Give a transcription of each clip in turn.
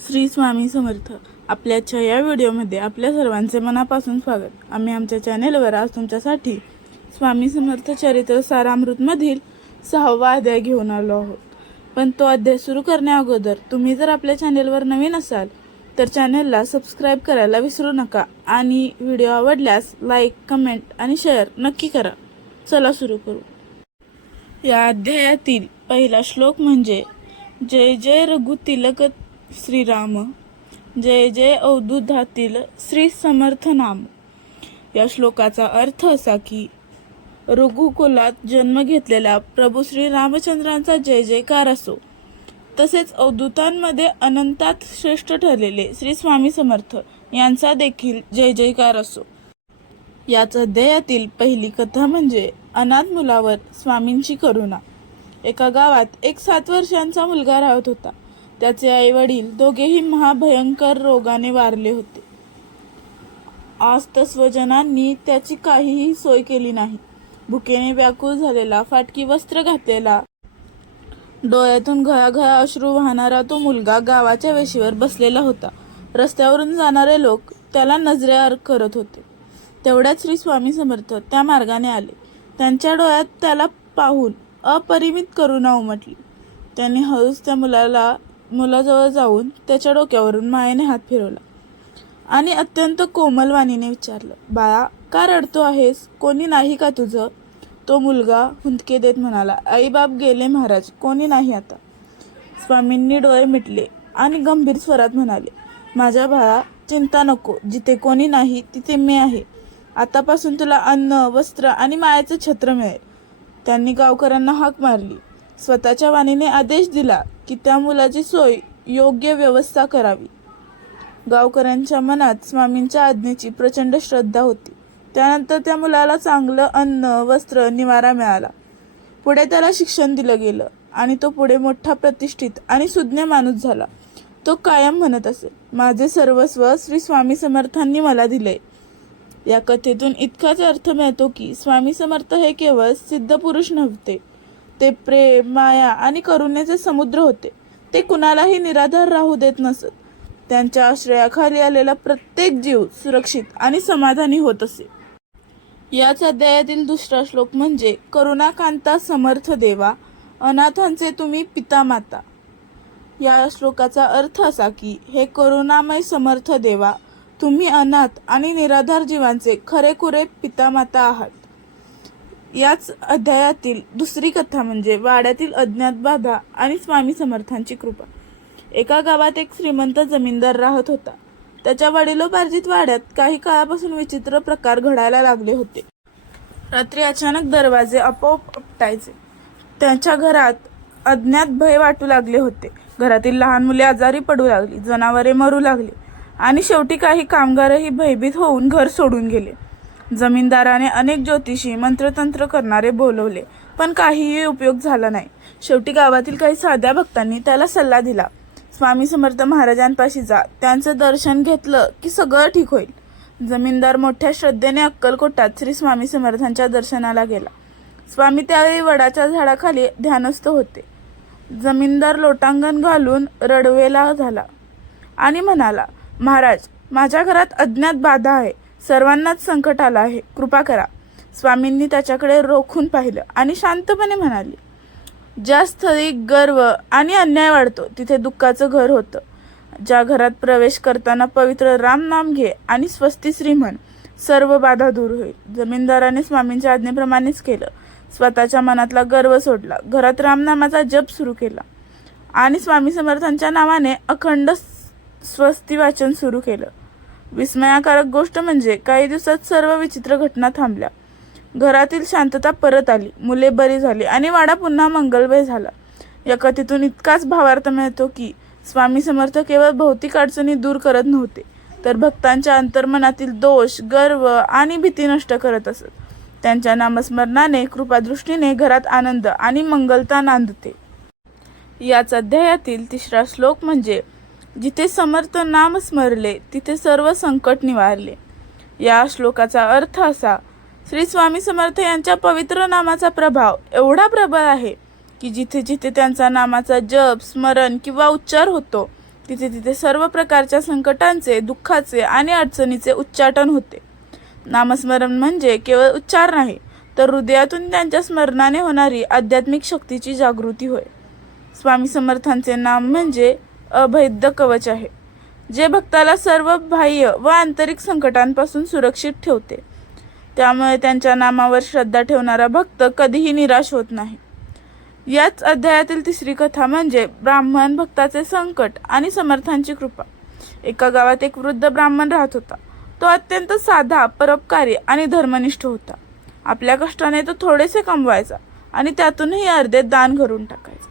श्री स्वामी समर्थ. आपल्याच्या या व्हिडिओमध्ये आपल्या सर्वांचे मनापासून स्वागत. आम्ही आमच्या चॅनेलवर आज तुमच्यासाठी स्वामी समर्थ चरित्र सारामृतमधील सहावा अध्याय घेऊन आलो आहोत. पण तो अध्याय सुरू करण्याअगोदर तुम्ही जर आपल्या चॅनेलवर नवीन असाल तर चॅनेलला सबस्क्राईब करायला विसरू नका आणि व्हिडिओ आवडल्यास लाईक कमेंट आणि शेअर नक्की करा. चला सुरू करू. या अध्यायातील पहिला श्लोक म्हणजे जय जय रघु तिलक श्रीराम. जय जय अवधूतातील श्री समर्थ नाम या श्लोकाचा अर्थ असा की रघुकुलात जन्म घेतलेल्या प्रभू श्री रामचंद्रांचा जय जयकार असो. तसेच अवधूतांमध्ये अनंतात श्रेष्ठ ठरलेले श्री स्वामी समर्थ यांचा देखील जय जयकार असो. याच अध्यायातील पहिली कथा म्हणजे अनाथ मुलावर स्वामींची करुणा. एका गावात एक सात वर्षांचा मुलगा राहत होता. त्याचे आई वडील दोघेही महाभयंकर रोगाने वारले होते. आस्त स्वजनांनी त्याची काहीही सोय केली नाही. भुकेने व्याकुळ झालेला फाटकी वस्त्र घातलेला डोळ्यातून घळाघळा अश्रू वाहणारा तो मुलगा गावाच्या वेशीवर बसलेला होता. रस्त्यावरून जाणारे लोक त्याला नजरेआर करत होते. तेवढ्यात श्री स्वामी समर्थ त्या मार्गाने आले. त्यांच्या डोळ्यात त्याला पाहून अपरिमित करुणा उमटली. त्यांनी हळूच त्या मुलाला मुलाजवळ जाऊन त्याच्या डोक्यावरून मायेने हात फिरवला. आणि अत्यंत कोमल वाणीने विचारलं बाळा का रडतो आहेस? कोणी नाही का तुझं? तो मुलगा हुंदके देत म्हणाला आईबाप गेले महाराज कोणी नाही आता. स्वामींनी डोळे मिटले आणि गंभीर स्वरात म्हणाले माझ्या बाळा चिंता नको जिथे कोणी नाही तिथे मी आहे. आतापासून तुला अन्न वस्त्र आणि मायाचं छत्र मिळेल. त्यांनी गावकऱ्यांना हाक मारली. स्वतःच्या वाणीने आदेश दिला की त्या मुलाची सोय योग्य व्यवस्था करावी. गावकऱ्यांच्या मनात स्वामींच्या आज्ञेची प्रचंड श्रद्धा होती. त्यानंतर त्या मुलाला चांगलं अन्न वस्त्र निवारा मिळाला. पुढे त्याला शिक्षण दिलं गेलं आणि तो पुढे मोठा प्रतिष्ठित आणि सुज्ञ माणूस झाला. तो कायम म्हणत असेल माझे सर्वस्व श्री स्वामी समर्थांनी मला दिले. या कथेतून इतकाच अर्थ मिळतो की स्वामी समर्थ हे केवळ सिद्ध पुरुष नव्हते. ते प्रेम माया आणि करुणेचे समुद्र होते. ते कुणालाही निराधार राहू देत नसत. त्यांच्या आश्रयाखाली आलेला प्रत्येक जीव सुरक्षित आणि समाधानी होत असे. याच अध्यायातील दुसरा श्लोक म्हणजे करुणाकांता समर्थ देवा अनाथांचे तुम्ही पिता माता या श्लोकाचा अर्थ असा की हे करुणामय समर्थ देवा तुम्ही अनाथ आणि निराधार जीवांचे खरेखुरे पितामाता आहात. याच अध्यायातील दुसरी कथा म्हणजे वाड्यातील अज्ञात बाधा आणि स्वामी समर्थांची कृपा. एका गावात एक श्रीमंत जमीनदार राहत होता. त्याच्या वडिलोपार्जित वाड्यात काही काळापासून विचित्र प्रकार घडायला लागले होते. रात्री अचानक दरवाजे आपोआप आपटायचे. त्यांच्या घरात अज्ञात भय वाटू लागले होते. घरातील लहान मुले आजारी पडू लागली जनावरे मरू लागली आणि शेवटी काही कामगारही भयभीत होऊन घर सोडून गेले. जमीनदाराने अनेक ज्योतिषी मंत्रतंत्र करणारे बोलवले पण काहीही उपयोग झाला नाही. शेवटी गावातील काही साध्या भक्तांनी त्याला सल्ला दिला. स्वामी समर्थ महाराजांपाशी जा. त्यांचं दर्शन घेतलं की सगळं ठीक होईल. जमीनदार मोठ्या श्रद्धेने अक्कलकोटात श्री स्वामी समर्थांच्या दर्शनाला गेला. स्वामी त्यावेळी वडाच्या झाडाखाली ध्यानस्थ होते. जमीनदार लोटांगण घालून रडवेला झाला आणि म्हणाला महाराज माझ्या घरात अज्ञात बाधा आहे. सर्वांनाच संकट आलं आहे. कृपा करा. स्वामींनी त्याच्याकडे रोखून पाहिलं आणि शांतपणे म्हणाले ज्या स्थळी गर्व आणि अन्याय वाढतो तिथे दुःखाचं घर होतं. ज्या घरात प्रवेश करताना पवित्र राम नाम घे आणि स्वस्ती श्री म्हण सर्व बाधा दूर होईल. जमीनदाराने स्वामींच्या आज्ञेप्रमाणेच केलं. स्वतःच्या मनातला गर्व सोडला. घरात रामनामाचा जप सुरू केला आणि स्वामी समर्थांच्या नावाने अखंड स्वस्ती वाचन सुरू केलं. विस्मयाकारक गोष्ट म्हणजे काही दिवसात सर्व विचित्र घटना थांबल्या. घरातील शांतता परत आली. मुले बरी झाली आणि वाडा पुन्हा मंगलमय झाला. या कथेतून इतकाच भावार्थ मिळतो की स्वामी समर्थ केवळ भौतिक अडचणी दूर करत नव्हते तर भक्तांच्या अंतर्मनातील दोष गर्व आणि भीती नष्ट करत असत. त्यांच्या नामस्मरणाने कृपादृष्टीने घरात आनंद आणि मंगलता नांदते. याच अध्यायातील तिसरा श्लोक म्हणजे जिथे समर्थ नाम स्मरले तिथे सर्व संकट निवारले. या श्लोकाचा अर्थ असा श्री स्वामी समर्थ यांच्या पवित्र नामाचा प्रभाव एवढा प्रबळ आहे की जिथे जिथे त्यांचा नामाचा जप स्मरण किंवा उच्चार होतो तिथे तिथे सर्व प्रकारच्या संकटांचे दुःखाचे आणि अडचणीचे उच्चाटन होते. नामस्मरण म्हणजे केवळ उच्चार नाही तर हृदयातून त्यांच्या स्मरणाने होणारी आध्यात्मिक शक्तीची जागृती होय. स्वामी समर्थांचे नाम म्हणजे अभैद्य कवच आहे जे भक्ताला सर्व बाह्य व आंतरिक संकटांपासून सुरक्षित ठेवते. त्यामुळे त्यांच्या नामावर श्रद्धा ठेवणारा भक्त कधीही निराश होत नाही. याच अध्यायातील तिसरी कथा म्हणजे ब्राह्मण भक्ताचे संकट आणि समर्थांची कृपा. एका गावात एक वृद्ध ब्राह्मण राहत होता. तो अत्यंत साधा परोपकारी आणि धर्मनिष्ठ होता. आपल्या कष्टाने तो थोडेसे कमवायचा आणि त्यातूनही अर्धे दान घरून टाकायचा.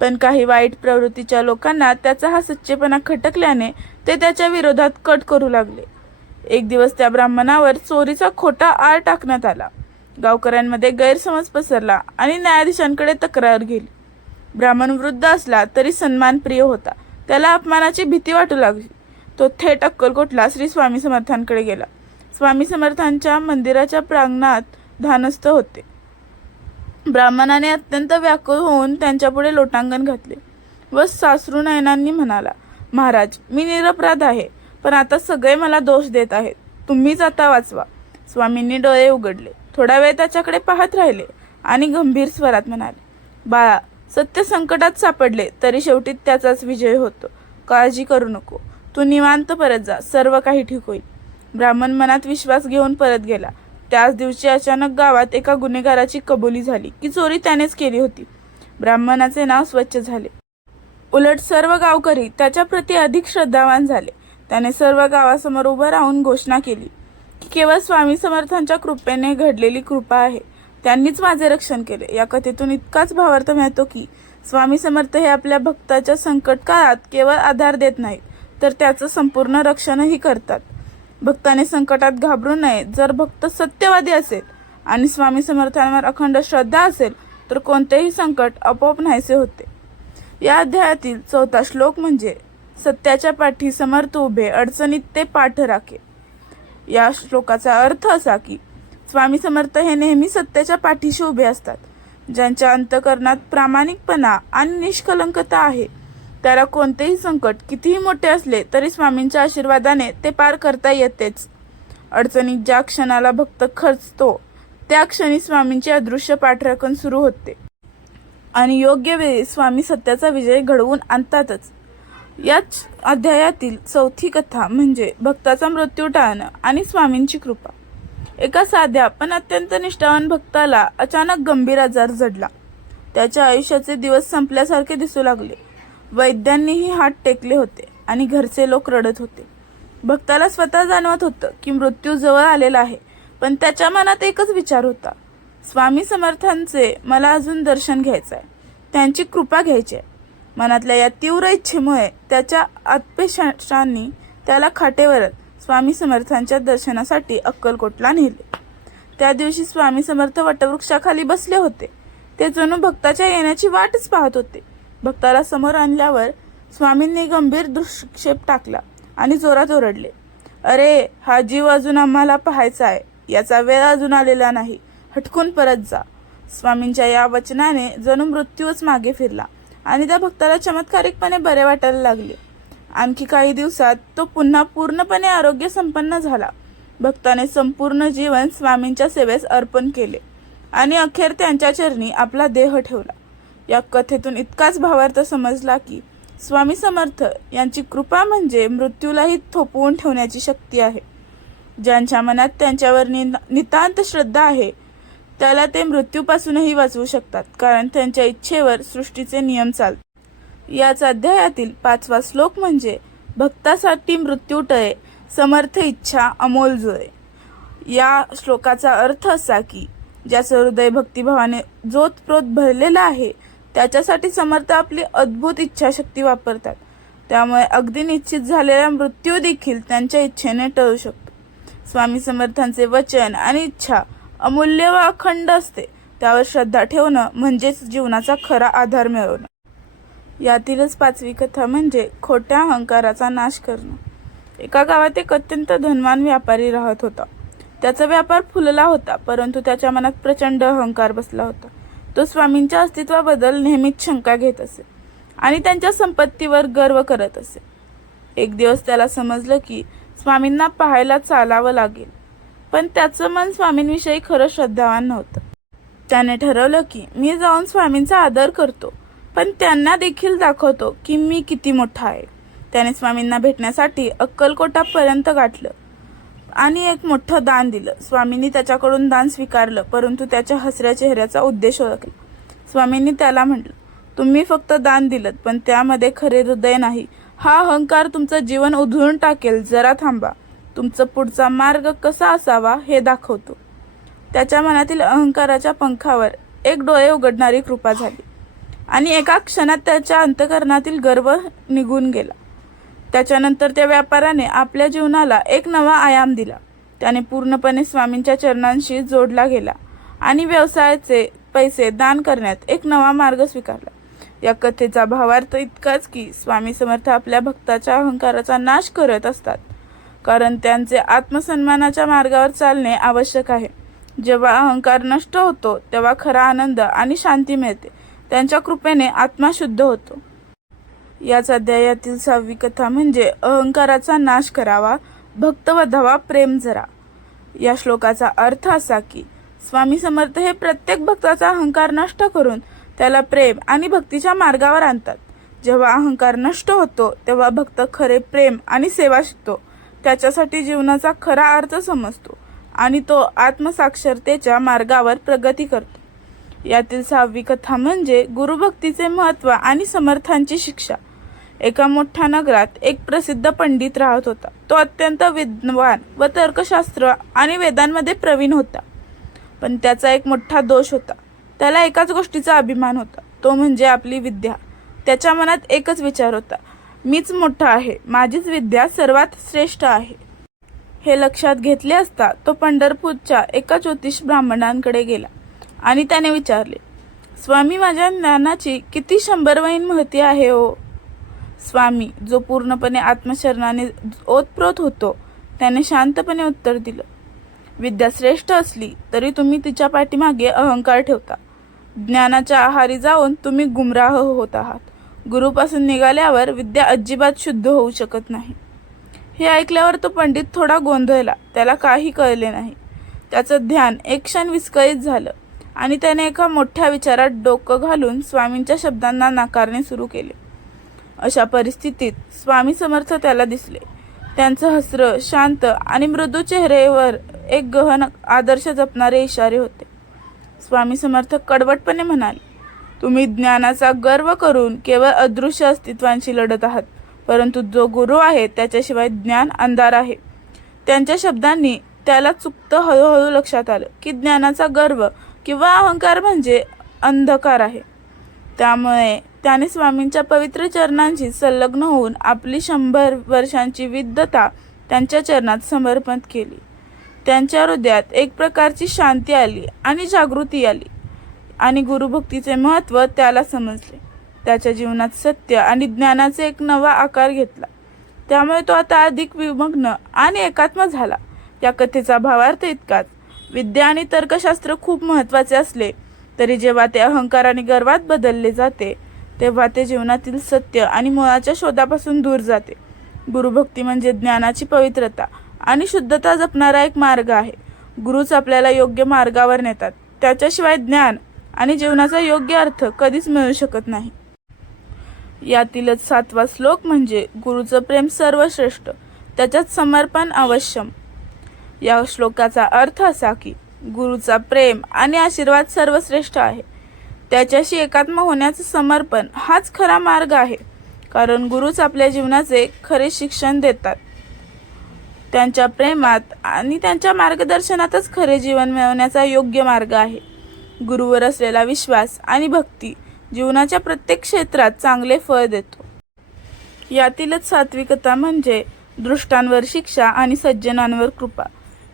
पण काही वाईट प्रवृत्तीच्या लोकांना त्याचा हा सच्चेपणा खटकल्याने ते त्याच्या विरोधात कट करू लागले. एक दिवस त्या ब्राह्मणावर चोरीचा खोटा आळ टाकण्यात आला. गावकऱ्यांमध्ये गैरसमज पसरला आणि न्यायाधीशांकडे तक्रार गेली. ब्राह्मण वृद्ध असला तरी सन्मानप्रिय होता. त्याला अपमानाची भीती वाटू लागली. तो थेट अक्कलकोटला श्री स्वामी समर्थांकडे गेला. स्वामी समर्थांच्या मंदिराच्या प्रांगणात धानस्थ होते. ब्राह्मणाने अत्यंत व्याकुळ होऊन त्यांच्यापुढे लोटांगण घातले. व सासरू नयनांनी म्हणाला महाराज मी निरपराध आहे पण आता सगळे मला दोष देत आहेत. तुम्हीच आता वाचवा. स्वामींनी डोळे उघडले. थोडा वेळ त्याच्याकडे पाहत राहिले आणि गंभीर स्वरात म्हणाले बाळा सत्य संकटात सापडले तरी शेवटी त्याचाच विजय होतो. काळजी करू नको. तू निवांत परत जा. सर्व काही ठीक होईल. ब्राह्मण मनात विश्वास घेऊन परत गेला. त्याच दिवशी अचानक गावात एका गुन्हेगाराची कबुली झाली. की चोरी त्यानेच केली होती. ब्राह्मणाचे नाव स्वच्छ झाले. उलट सर्व गावकरी त्याच्या प्रती अधिक श्रद्धावान झाले. त्याने सर्व गावासमोर उभं राहून घोषणा केली की केवळ स्वामी समर्थांच्या कृपेने घडलेली कृपा आहे. त्यांनीच माझे रक्षण केले. या कथेतून इतकाच भावार्थ मिळतो की स्वामी समर्थ हे आपल्या भक्ताच्या संकट काळात केवळ आधार देत नाहीत तर त्याचं संपूर्ण रक्षणही करतात. भक्ताने संकटात घाबरू नये. जर भक्त सत्यवादी असेल आणि स्वामी समर्थांवर अखंड श्रद्धा असेल तर कोणतेही संकट आपोआप नाहीसे होते. या अध्यायातील चौथा श्लोक म्हणजे सत्याच्या पाठी समर्थ उभे अडचणीत ते पाठ राखे. या श्लोकाचा अर्थ असा की स्वामी समर्थ हे नेहमी सत्याच्या पाठीशी उभे असतात. ज्यांच्या अंतकरणात प्रामाणिकपणा आणि निष्कलंकता आहे त्याला कोणतेही संकट कितीही मोठे असले तरी स्वामींच्या आशीर्वादाने ते पार करता येतेच. अडचणीत ज्या क्षणाला भक्त खर्चतो त्या क्षणी स्वामींची अदृश्य पाठराखण सुरू होते. आणि योग्य वेळी स्वामी सत्याचा विजय घडवून आणतातच. याच अध्यायातील चौथी कथा म्हणजे भक्ताचा मृत्यू टाळणं आणि स्वामींची कृपा. एका साध्या पण अत्यंत निष्ठावान भक्ताला अचानक गंभीर आजार जडला त्याच्या आयुष्याचे दिवस संपल्यासारखे दिसू लागले. वैद्यांनीही हात टेकले होते आणि घरचे लोक रडत होते. भक्ताला स्वतः जाणवत होतं की मृत्यू जवळ आलेला आहे पण त्याच्या मनात एकच विचार होता. स्वामी समर्थांचे मला अजून दर्शन घ्यायचं आहे त्यांची कृपा घ्यायची आहे. मनातल्या या तीव्र इच्छेमुळे त्याच्या आत्पेशांनी त्याला खाटेवरच स्वामी समर्थांच्या दर्शनासाठी अक्कलकोटला नेले. त्या दिवशी स्वामी समर्थ वटवृक्षाखाली बसले होते. ते जणू भक्ताच्या येण्याची वाटच पाहत होते. भक्ताला समोर आणल्यावर स्वामींनी गंभीर दृष्क्षेप टाकला आणि जोरात ओरडले. अरे हा जीव अजून आम्हाला पाहायचा आहे. याचा वेळ अजून आलेला नाही. हटकून परत जा. स्वामींच्या या वचनाने जणू मृत्यूच मागे फिरला आणि त्या भक्ताला चमत्कारिकपणे बरे वाटायला लागले. आणखी काही दिवसात तो पुन्हा पूर्णपणे आरोग्य संपन्न झाला. भक्ताने संपूर्ण जीवन स्वामींच्या सेवेस अर्पण केले आणि अखेर त्यांच्या चरणी आपला देह ठेवला. या कथेतून इतकाच भावार्थ समजला की स्वामी समर्थ यांची कृपा म्हणजे मृत्यूलाही थोपवून ठेवण्याची शक्ती आहे. ज्यांच्या मनात त्यांच्यावर नि नितांत श्रद्धा आहे त्याला ते मृत्यूपासूनही वाचवू शकतात कारण त्यांच्या इच्छेवर सृष्टीचे नियम चालतात. याच अध्यायातील पाचवा श्लोक म्हणजे भक्तासाठी मृत्यू टळे समर्थ इच्छा अमोल जुळे या श्लोकाचा अर्थ असा की ज्याचं हृदय भक्तिभावाने जोतप्रोत भरलेलं आहे त्याच्यासाठी समर्थ आपली अद्भुत इच्छाशक्ती वापरतात. त्यामुळे अगदी निश्चित झालेला मृत्यू देखील त्यांच्या इच्छेने टळू शकतो. स्वामी समर्थांचे वचन आणि इच्छा अमूल्य व अखंड असते. त्यावर श्रद्धा ठेवणं म्हणजेच जीवनाचा खरा आधार मिळवणं. यातीलच पाचवी कथा म्हणजे खोट्या अहंकाराचा नाश करणं. एका गावात एक अत्यंत धनवान व्यापारी राहत होता. त्याचा व्यापार फुलला होता परंतु त्याच्या मनात प्रचंड अहंकार बसला होता. तो स्वामींच्या अस्तित्वाबद्दल नेहमीच शंका घेत असे आणि त्यांच्या संपत्तीवर गर्व करत असे. एक दिवस त्याला समजलं की स्वामींना पाहायला चालावं लागेल पण त्याचं मन स्वामींविषयी खरं श्रद्धावान नव्हतं. त्याने ठरवलं की मी जाऊन स्वामींचा आदर करतो पण त्यांना देखील दाखवतो की मी किती मोठा आहे. त्याने स्वामींना भेटण्यासाठी अक्कलकोटापर्यंत गाठलं. आणि एक मोठं दान दिलं. स्वामींनी त्याच्याकडून दान स्वीकारलं परंतु त्याच्या हसऱ्या चेहऱ्याचा उद्देश ओळखला. स्वामींनी त्याला म्हटलं तुम्ही फक्त दान दिलं पण त्यामध्ये खरे हृदय नाही. हा अहंकार तुमचं जीवन उधळून टाकेल जरा थांबा. तुमचा पुढचा मार्ग कसा असावा हे दाखवतो. त्याच्या मनातील अहंकाराच्या पंखावर एक डोळे उघडणारी कृपा झाली. आणि एका क्षणात त्याच्या अंतकरणातील गर्व निघून गेला. त्याच्यानंतर त्या व्यापाराने आपल्या जीवनाला एक नवा आयाम दिला. त्याने पूर्णपणे स्वामींच्या चरणांशी जोडला गेला आणि व्यवसायाचे पैसे दान करण्यात एक नवा मार्ग स्वीकारला. या कथेचा भावार्थ इतकाच की स्वामी समर्थ आपल्या भक्ताच्या अहंकाराचा नाश करत असतात. कारण त्यांचे आत्मसन्मानाच्या मार्गावर चालणे आवश्यक आहे. जेव्हा अहंकार नष्ट होतो तेव्हा खरा आनंद आणि शांती मिळते. त्यांच्या कृपेने आत्मा शुद्ध होतो. याच अध्यायातील सहावी कथा म्हणजे अहंकाराचा नाश करावा भक्त वधावा प्रेम जरा. या श्लोकाचा अर्थ असा की स्वामी समर्थ हे प्रत्येक भक्ताचा अहंकार नष्ट करून त्याला प्रेम आणि भक्तीच्या मार्गावर आणतात. जेव्हा अहंकार नष्ट होतो तेव्हा भक्त खरे प्रेम आणि सेवा शिकतो. त्याच्यासाठी जीवनाचा खरा अर्थ समजतो आणि तो आत्मसाक्षरतेच्या मार्गावर प्रगती करतो. यातील सहावी कथा म्हणजे गुरुभक्तीचे महत्त्व आणि समर्थांची शिक्षा. एका मोठ्या नगरात एक प्रसिद्ध पंडित राहत होता. तो अत्यंत विद्वान व तर्कशास्त्र आणि वेदांमध्ये प्रवीण होता. पण त्याचा एक मोठा दोष होता. त्याला एकाच गोष्टीचा अभिमान होता. तो म्हणजे आपली विद्या. त्याच्या मनात एकच विचार होता. मीच मोठा आहे. माझीच विद्या सर्वात श्रेष्ठ आहे. हे लक्षात घेतले असता तो पंढरपूरच्या एका ज्योतिष ब्राह्मणांकडे गेला आणि त्याने विचारले स्वामी माझ्या ज्ञानाची किती शंभरवहीन महती आहे हो? स्वामी जो पूर्णपणे आत्मशरणाने ओतप्रोत होतो त्याने शांतपणे उत्तर दिलं. विद्या श्रेष्ठ असली तरी तुम्ही तिच्या पाठीमागे अहंकार ठेवता. ज्ञानाच्या आहारी जाऊन तुम्ही गुमराह होत आहात. गुरुपासून निघाल्यावर विद्या अजिबात शुद्ध होऊ शकत नाही. हे ऐकल्यावर तो पंडित थोडा गोंधळला त्याला काही कळले नाही. त्याचं ध्यान एक क्षण विस्कळीत झालं आणि त्याने एका मोठ्या विचारात डोकं घालून स्वामींच्या शब्दांना नाकारणे सुरू केले. अशा परिस्थितीत स्वामी समर्थ त्याला दिसले. त्यांचं हसरं शांत आणि मृदू चेहरेवर एक गहन आदर्श जपणारे इशारे होते. स्वामी समर्थ कडवटपणे म्हणाले तुम्ही ज्ञानाचा गर्व करून केवळ अदृश्य अस्तित्वांशी लढत आहात परंतु जो गुरु आहे त्याच्याशिवाय ज्ञान अंधार आहे. त्यांच्या शब्दांनी त्याला चुकतं हळूहळू लक्षात आलं की ज्ञानाचा गर्व किंवा अहंकार म्हणजे अंधकार आहे. त्यामुळे त्याने स्वामींच्या पवित्र चरणांशी संलग्न होऊन आपली शंभर वर्षांची विद्धता त्यांच्या चरणात समर्पण केली. त्यांच्या हृदयात एक प्रकारची शांती आली आणि जागृती आली आणि गुरुभक्तीचे महत्त्व त्याला समजले. त्याच्या जीवनात सत्य आणि ज्ञानाचे एक नवा आकार घेतला. त्यामुळे तो आता अधिक विमग्न आणि एकात्म झाला. या कथेचा भावार्थ इतकाच. विद्या आणि तर्कशास्त्र खूप महत्त्वाचे असले तरी जेव्हा ते अहंकार आणि गर्वात बदलले जाते तेव्हा ते जीवनातील सत्य आणि मुळाच्या शोधापासून दूर जाते. गुरुभक्ती म्हणजे ज्ञानाची पवित्रता आणि शुद्धता जपणारा एक मार्ग आहे. गुरुच आपल्याला योग्य मार्गावर नेतात. त्याच्याशिवाय ज्ञान आणि जीवनाचा योग्य अर्थ कधीच मिळू शकत नाही. यातीलच सातवा श्लोक म्हणजे गुरुचं प्रेम सर्वश्रेष्ठ त्याच्यात समर्पण अवश्यम. या श्लोकाचा अर्थ असा की गुरुचा प्रेम आणि आशीर्वाद सर्वश्रेष्ठ आहे. त्याच्याशी एकात्म होण्याचं समर्पण हाच खरा मार्ग आहे. कारण गुरुच आपल्या जीवनाचे खरे शिक्षण देतात. त्यांच्या प्रेमात आणि त्यांच्या मार्गदर्शनातच खरे जीवन मिळवण्याचा योग्य मार्ग आहे. गुरुवर असलेला विश्वास आणि भक्ती जीवनाच्या प्रत्येक क्षेत्रात चांगले फळ देतो. यातीलच सात्विकता म्हणजे दृष्टांवर शिक्षा आणि सज्जनांवर कृपा.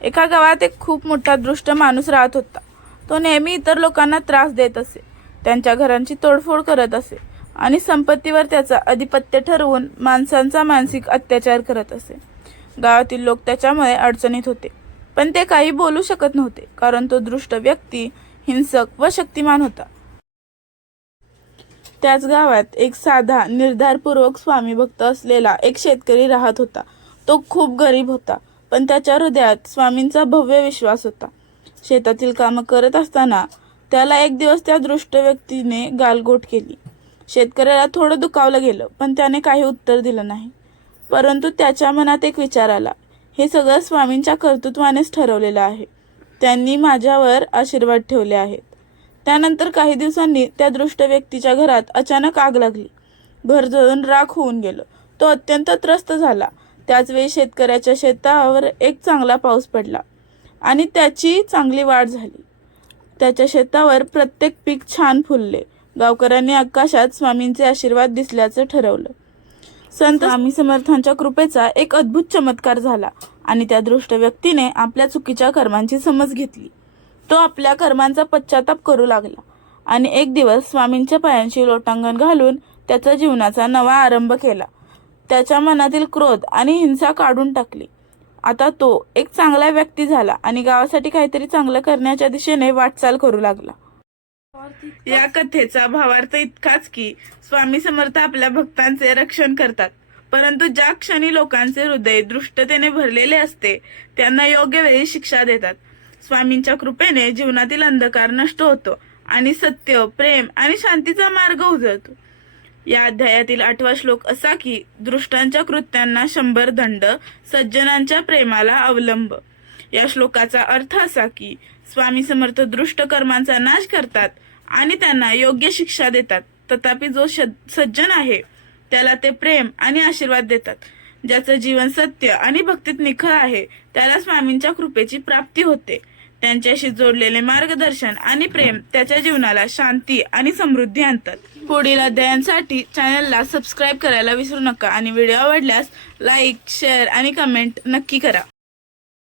एका गावात एक खूप मोठा दृष्ट माणूस राहत होता. तो नेहमी इतर लोकांना त्रास देत असे. त्यांच्या घरांची तोडफोड करत असे आणि संपत्तीवर त्याचा अधिपत्य ठरवून माणसांचा मानसिक अत्याचार करत असे. गावातील लोक त्याच्यामुळे अडचणीत होते पण ते काही बोलू शकत नव्हते कारण तो दृष्ट व्यक्ती हिंसक व शक्तिमान होता. त्याच गावात एक साधा निर्धारपूर्वक स्वामी भक्त असलेला एक शेतकरी राहत होता. तो खूप गरीब होता पण त्याच्या हृदयात स्वामींचा भव्य विश्वास होता. शेतातील कामं करत असताना त्याला एक दिवस त्या दृष्ट व्यक्तीने गालगोट केली. शेतकऱ्याला थोडं दुखावलं गेलं पण त्याने काही उत्तर दिलं नाही. परंतु त्याच्या मनात एक विचार आला. हे सगळं स्वामींच्या कर्तृत्वानेच ठरवलेलं आहे. त्यांनी माझ्यावर आशीर्वाद ठेवले आहेत. त्यानंतर काही दिवसांनी त्या दृष्ट व्यक्तीच्या घरात अचानक आग लागली. घर जळून राख होऊन गेलं. तो अत्यंत त्रस्त झाला. त्याचवेळी शेतकऱ्याच्या शेतावर एक चांगला पाऊस पडला आणि त्याची चांगली वाढ झाली. त्याच्या शेतावर प्रत्येक पीक छान फुलले. गावकऱ्यांनी आकाशात स्वामींचे आशीर्वाद दिसल्याचं ठरवलं. संत स्वामी समर्थांच्या कृपेचा एक अद्भुत चमत्कार झाला आणि त्या दृष्ट व्यक्तीने आपल्या चुकीच्या कर्मांची समज घेतली. तो आपल्या कर्मांचा पश्चाताप करू लागला आणि एक दिवस स्वामींच्या पायांशी लोटांगण घालून त्याचा जीवनाचा नवा आरंभ केला. त्याच्या मनातील क्रोध आणि हिंसा काढून टाकली. आता तो एक चांगला व्यक्ती झाला आणि गावासाठी काहीतरी चांगलं करण्याच्या दिशेने वाटचाल करू लागला. या कथेचा भावार्थ इतकाच की स्वामी समर्थ आपल्या भक्तांचे रक्षण करतात. परंतु ज्या क्षणी लोकांचे हृदय दृष्टतेने भरलेले असते त्यांना योग्य वेळी शिक्षा देतात. स्वामींच्या कृपेने जीवनातील अंधकार नष्ट होतो आणि सत्य प्रेम आणि शांतीचा मार्ग उजळतो. या अध्यायातील आठवा श्लोक असा की दृष्टांच्या कृत्यांना शंभर दंड सज्जनांच्या प्रेमाला अवलंब. या श्लोकाचा अर्थ असा की स्वामी समर्थ दृष्ट कर्मांचा नाश करतात आणि त्यांना योग्य शिक्षा देतात. तथापि जो सज्जन आहे त्याला ते प्रेम आणि आशीर्वाद देतात. ज्याचं जीवन सत्य आणि भक्तीत निखळ आहे त्याला स्वामींच्या कृपेची प्राप्ती होते. त्यांच्याशी जोडलेले मार्गदर्शन आणि प्रेम त्याच्या जीवनाला शांती आणि समृद्धी आणतात. पुढील अध्यायांसाठी चॅनलला सबस्क्राईब करायला विसरू नका आणि व्हिडिओ आवडल्यास लाईक शेअर आणि कमेंट नक्की करा.